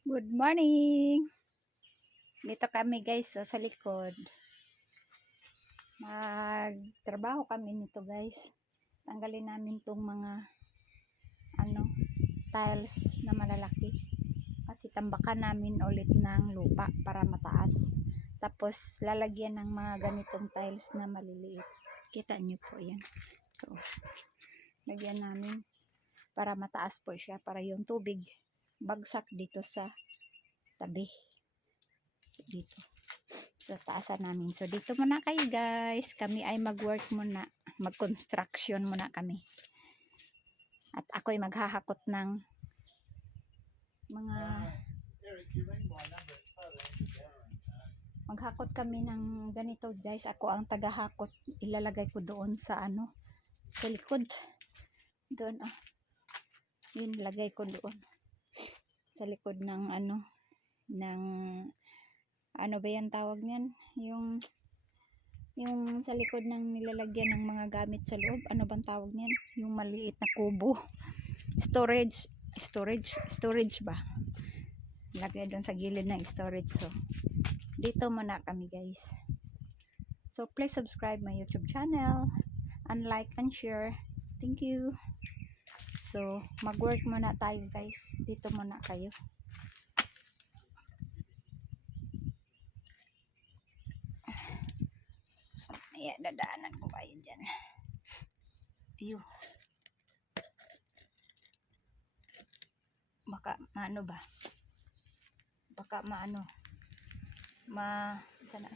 Good morning! Dito kami guys sa likod. Magtrabaho kami nito guys. Tanggalin namin tong mga tiles na malalaki. Kasi tambakan namin ulit ng lupa para mataas. Tapos lalagyan ng mga ganitong tiles na maliliit. Kita nyo po yan. So, lagyan namin para mataas po siya. Para yung tubig bagsak dito sa tabi. Dito sa taasan namin. So dito muna kayo guys, kami ay mag-work muna, mag-construction muna kami, at ako'y maghahakot ng mga maghakot kami ng ganito guys. Ako ang tagahakot, ilalagay ko doon sa sa likod doon. Yun, lagay ko doon sa likod ng ng ba yan tawag niyan, yung sa likod ng nilalagyan ng mga gamit sa loob. Ano bang tawag niyan? Yung maliit na kubo. Storage ba? Lagay doon sa gilid ng storage. So, dito muna kami guys. So, please subscribe my YouTube channel and like and share. Thank you. So, mag-work muna tayo guys. Dito muna kayo. Ayan, dadaanan ko kayo dyan. Ayun. Baka maano ba? Baka sana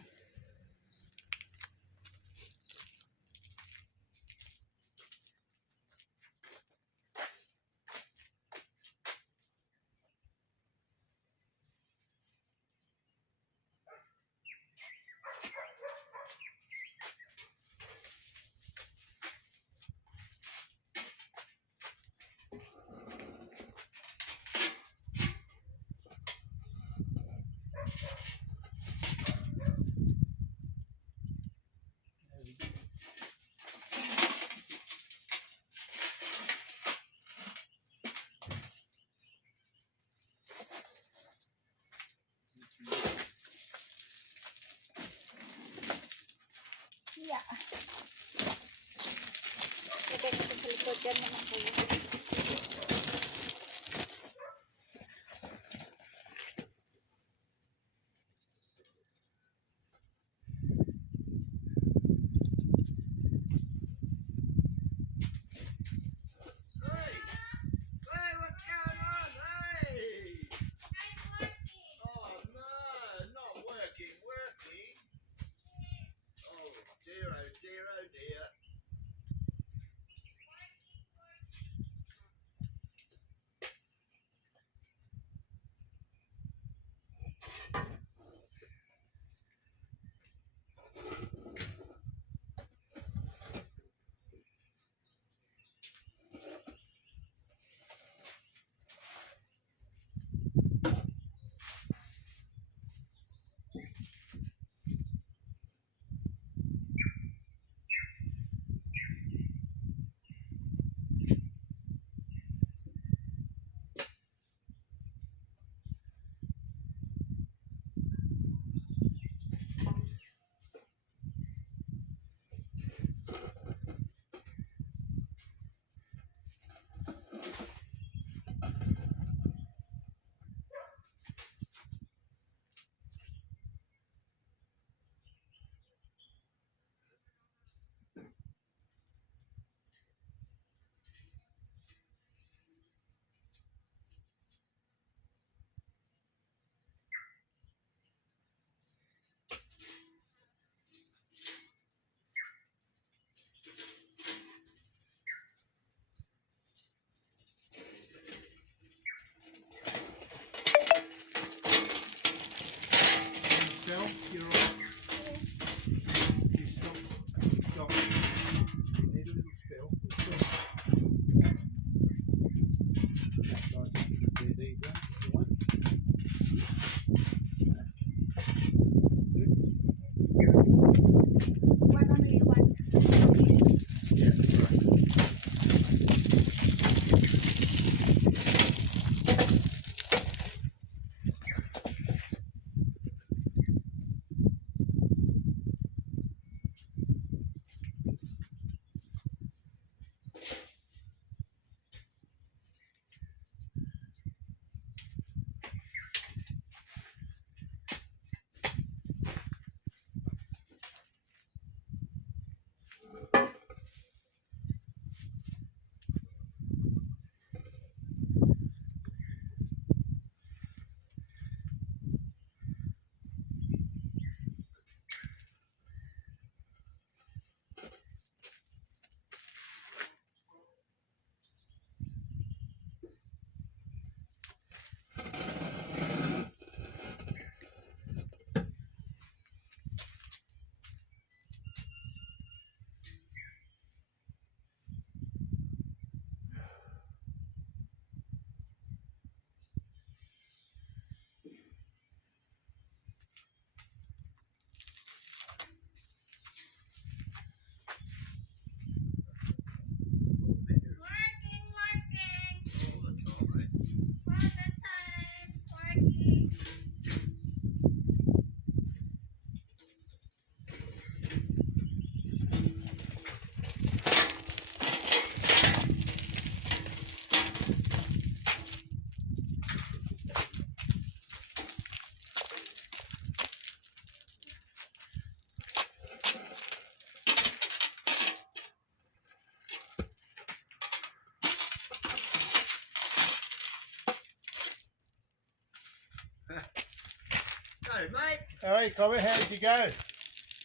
Hey, mate. Hey, Corey, how did you go?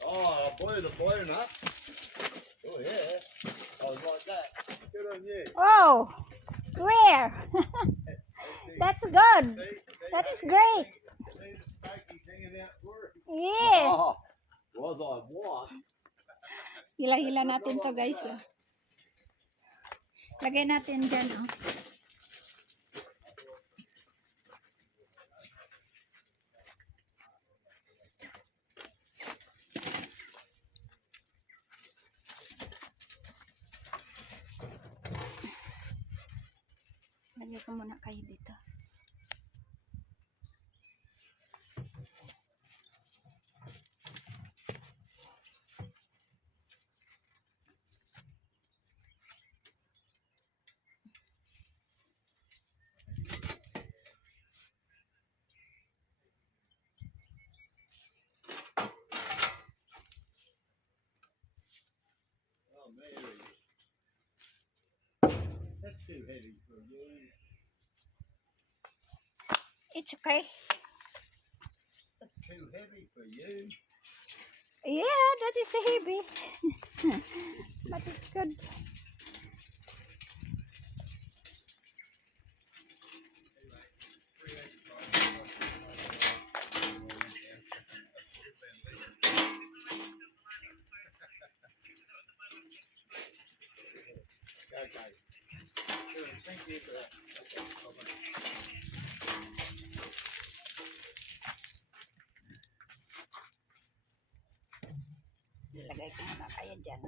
Oh, I blew the balloon up. Oh, yeah. I was like that. Good on you. Oh, where? That's good. That is great. See the smokies hanging out for it. Yeah. Oh, was I what? Hila-hila natin to guys. Oh. Lagay natin dyan. Oh. Lagay ko muna kayo dito. Oh, Mary. That's too heavy for you. It's okay. That's too heavy for you. Yeah, that is heavy. But it's good. Okay. Good, thank you for that. Lagay ko muna kayo dyan.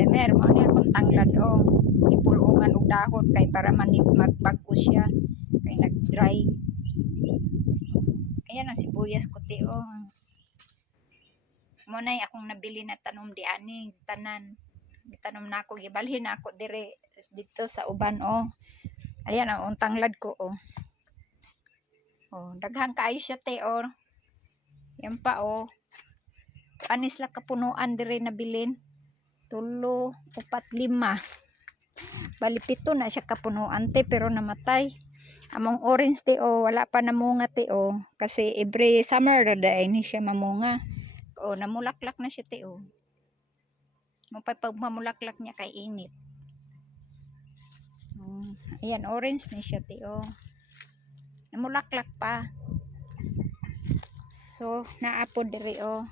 Temer mo ni akong tanglad o ipulungan og dahon kay para magbag-o siya kay nag-dry. Ayan ang sibuyas ko ti o. Mo nay akong nabili na tanom di ani tanan. Gitanom na ako, gibalhin na ako dire dito sa uban o. Ayan ang tanglad ko o. Oh, daghang kaayo siya te o. Yan pa o. Anis la kapunuan dire nabilin. 3, 4, 5. Bali 7 na siya kapunuan te pero namatay. Among orange te o wala pa namunga te o kasi every summer daday ni siya mamunga. O namulaklak na siya te o. Pag mamulaklak niya kay init. Ayan orange na siya te o. Namulaklak pa. So naapod diri o.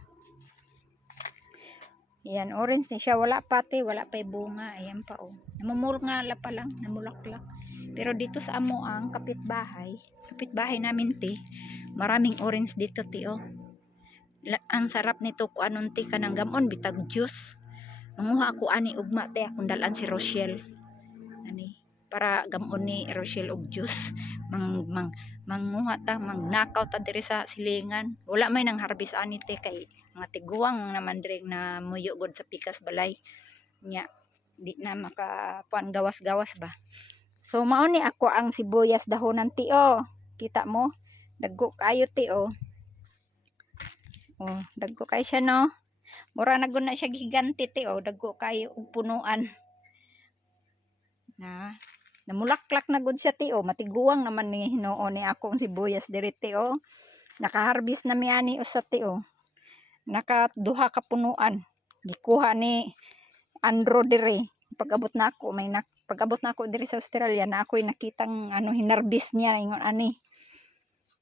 Ayan, orange na siya. Wala pati, wala pa bunga. Ayan pa o. Namumulga la pa lang, namulaklak. Pero dito sa amo ang kapitbahay namin ti, maraming orange dito ti o. Ang sarap nito ko anon ti kanang gamon bitag juice. Manguha ako ani ugma ti akong dalan si Rochelle. Ani para gamon ni Rochelle og juice. Manguha ta, magnakaw ta diri sa silingan. Wala may nang harvest ani ti kay mga tiguang naman diri na muyo god sa pikas balay nya di na makapuan gawas-gawas ba. So mao ni ako ang sibuyas dahonan ti o. Kita mo dagko kayo ti o. Oh, dagko kay siya no. Mura na gud na siya giganti ti o, dagko kayo og punuan. Na namulaklak na gud siya ti o, matiguang naman ni Hinoo ni akong sibuyas diri ti o. Naka-harvest na mi ani usa ti o. Naka 2 ka punuan. Gikuha ni Andro dire. Pag-abot na ako, pag-abot na ako dire sa Australia na ako'y nakitang hinarbis niya ingon ani.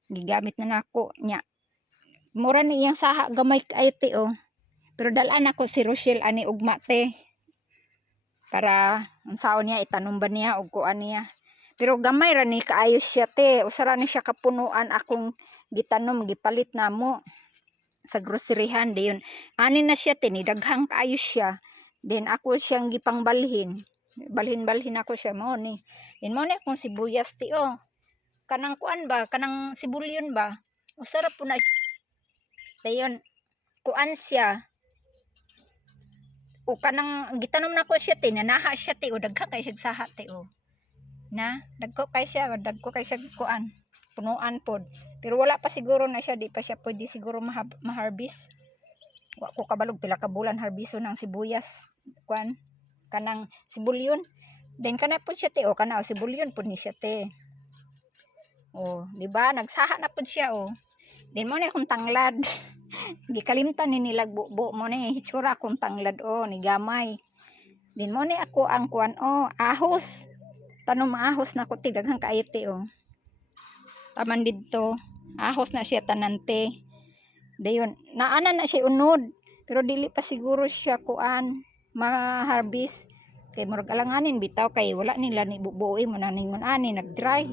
Gigamit na nako nya. Mura ni iyang saha gamay kay ti o. Pero dalan ako si Rochelle ani ugma te. Para unsaon niya itanom ba niya og kuan niya. Pero gamay ra ni kaayo siya te. Usara ni siya kapunuan akong gitanom gipalit namo sa groceryhan dayon. Ani na siya te ni daghang kaayo siya. Then ako siyang gipangbalhin. Balhin ako siya mo ni. Then mo ni akong sibuyas ti o. Kanang kuan ba, kanang sibulyon ba. Usara po na. Dayon kuan siya. O kanang gitanom na ko siya ti nanaha siya ti o daghang kay siya saha ti o. Na dagko kay siya kuan. Punuan pod. Pero wala pa siguro na siya, di pa siya pwede siguro ma-harvest. Wa ko kabalog pila ka bulan harbiso ng sibuyas. Kuan kanang sibulyon. Then kana po siya te o kana sibulyon pod ni siya te. O, di ba? Nagsaha na pod siya o. Then mo na akong tanglad. Gikalimtan ni nilag bubo mo ni hitsura akong tanglad o ni gamay. Then mo na ako ang kuan o ahos. Tanom ahos na ko ti daghang kaayte o. Taman dito ahos na siya tanante. Dayon naana na siya unod pero dili pa siguro siya kuan ma-harvest kay murag alanganin bitaw kay wala nila ni bubuoy mo na ningon ani nag-dry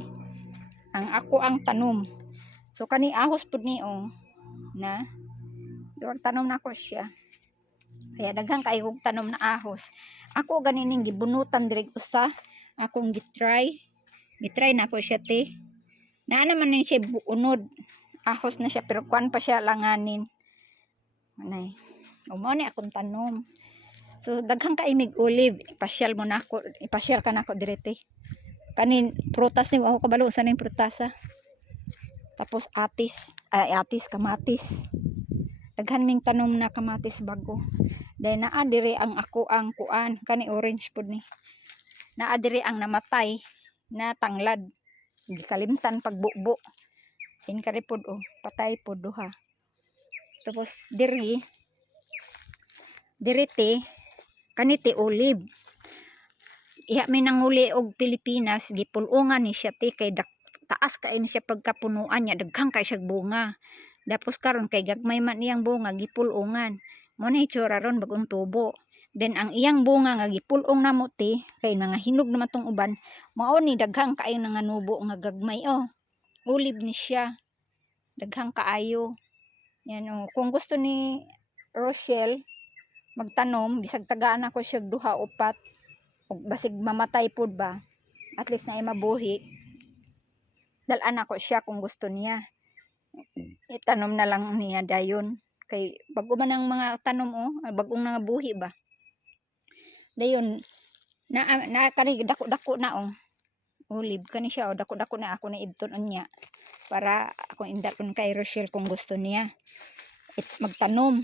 ang ako ang tanom. So kani ahos pud ni o na durag tanom na ko siya. Kaya daghang kay kog tanom na ahos. Ako ganining gibunutan diri usa akong gitry na ko siya te. Na naman ni siya unod. Ahos na siya pero kuan pa siya langanin. Anay. Umo ni akong tanom. So daghang kaimig olive. Ipasyal ka na ako direte. Kanin prutas ni ako kabalo sa ning prutasa. Tapos kamatis. Daghan ming tanom na kamatis bago. Dahil naa dire ang ako ang kuan kani orange pud ni. Naa dire ang namatay na tanglad. Gikalimtan pagbubo. Inkari pod o patay pod duha. Tapos dirite kaniti olive. Iha may nanguli og Pilipinas gipulungan ni siya ti kay taas kay ni siya pagkapunuan niya daghang kay siya bunga. Tapos karon kay gagmay man iyang bunga gipulungan. Mo ni itsura ron bagong tubo. Then ang iyang bunga nga gipulong namo ti kay nangahinog naman tong uban mao ni daghang kaayo nanganubo nga gagmay o. Olive ni siya. Daghang kaayo. Yan o. Kung gusto ni Rochelle magtanom, bisag tagaan ako siya duha upat, ug basig mamatay pud ba, at least na mabuhi. Dalan ako siya kung gusto niya. Itanom na lang niya dayon. Kay bago man ang mga tanom bagong nga buhi ba. Dayon na kani dako-dako na olive kani siya dako-dako na ako na ibton unya para ako indaton kay Rochelle kung gusto niya magtanom.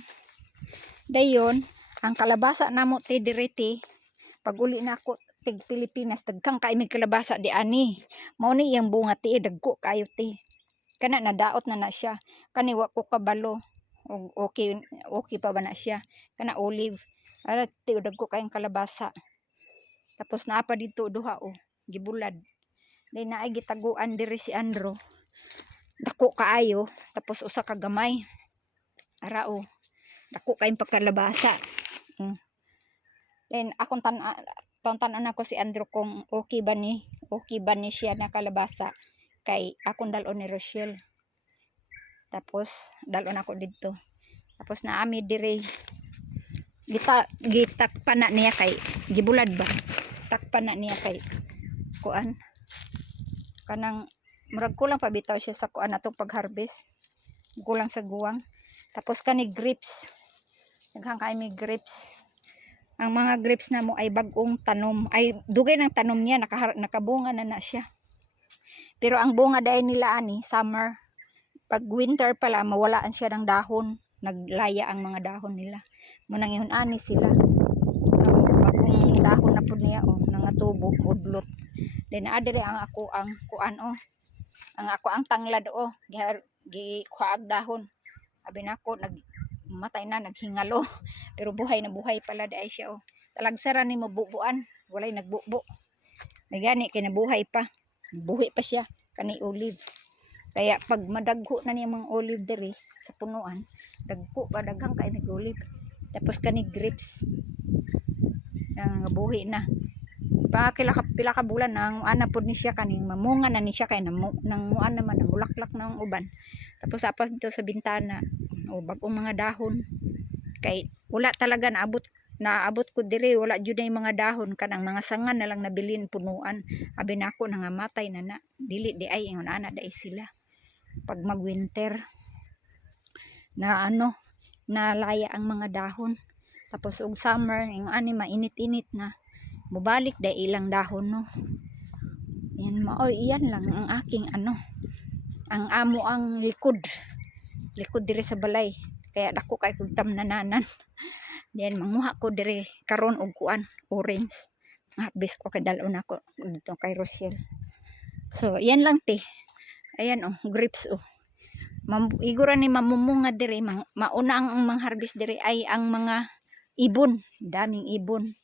Dayon ang kalabasa namo ti direti pag uli na ako tig Pilipinas dagkang kay mig kalabasa di ani. Mao ni iyang bunga ti dagko kayo ti. Kana nadaot na siya. Kani wa ko kabalo. Okay pa ba na siya? Kana olive. Ara ti dagko kayong kalabasa. Tapos naa pa dito duha gibulad. Dai naay gitaguan diri si Andro. Dako kaayo tapos usa ka gamay. Ara dako kayong pagkalabasa. Then akong tanan ako si Andro kung okay ba ni siya na kalabasa kay akong dalon ni Rochelle. Tapos dalon ako dito. Tapos naami diri gitakpan na niya kay gibulad ba. Takpan na niya kay kuan. Kanang murag kulang pa bitaw siya sa kuan atong pag-harvest. Kulang sa guwang. Tapos kani grapes. Daghang kay may grapes. Ang mga grapes na mo ay bagong tanom. Ay dugay ng tanom niya nakabunga na siya. Pero ang bunga dai nila ani summer. Pag winter pala mawalaan siya ng dahon. Naglaya ang mga dahon nila. Munang ihon ani sila. Bagong dahon na pud niya nangatubo udlot. Then adire ang ako ang kuan ang ako ang tanglad gikuhaag dahon. Abi nako matay na naghingalo. Pero buhay na buhay pala dai siya Talagsara ni mabubuan. Walay nagbubo. Nagani kay nabuhay pa. Buhi pa siya kani olive. Kaya pag madagho na niya mga olive diri sa punuan, dagko ba daghang kay mig olive. Tapos kani grapes. Buhi na. Pila ka bulan nang ana pod ni siya kaning mamunga na ni siya kay nang muan naman ang bulaklak na ang uban. Tapos apas dito sa bintana bagong mga dahon. Kay wala talaga naabot ko diri wala jud ay mga dahon kanang mga sangan na lang nabilin punuan. Abi nako nangamatay na dili di ay ingon ana dai sila. Pag magwinter na nalaya ang mga dahon. Tapos og summer ingon ani mainit-init na mubalik dai ilang dahon Yan iyan lang ang aking ang amo ang likod diri sa balay. Kaya dako kay kog tamnananan. Then manguha ko diri karon og kuan orange. Harvest ko kay dalon ako dito kay Rochelle. So yan lang ti. Ayan grapes igura ni mamumunga diri mauna ang harvest diri ay ang mga ibon, daming ibon.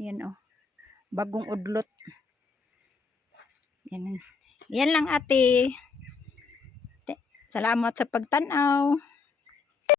Yan bagong udlot. Yan lang ate. Salamat sa pagtanaw.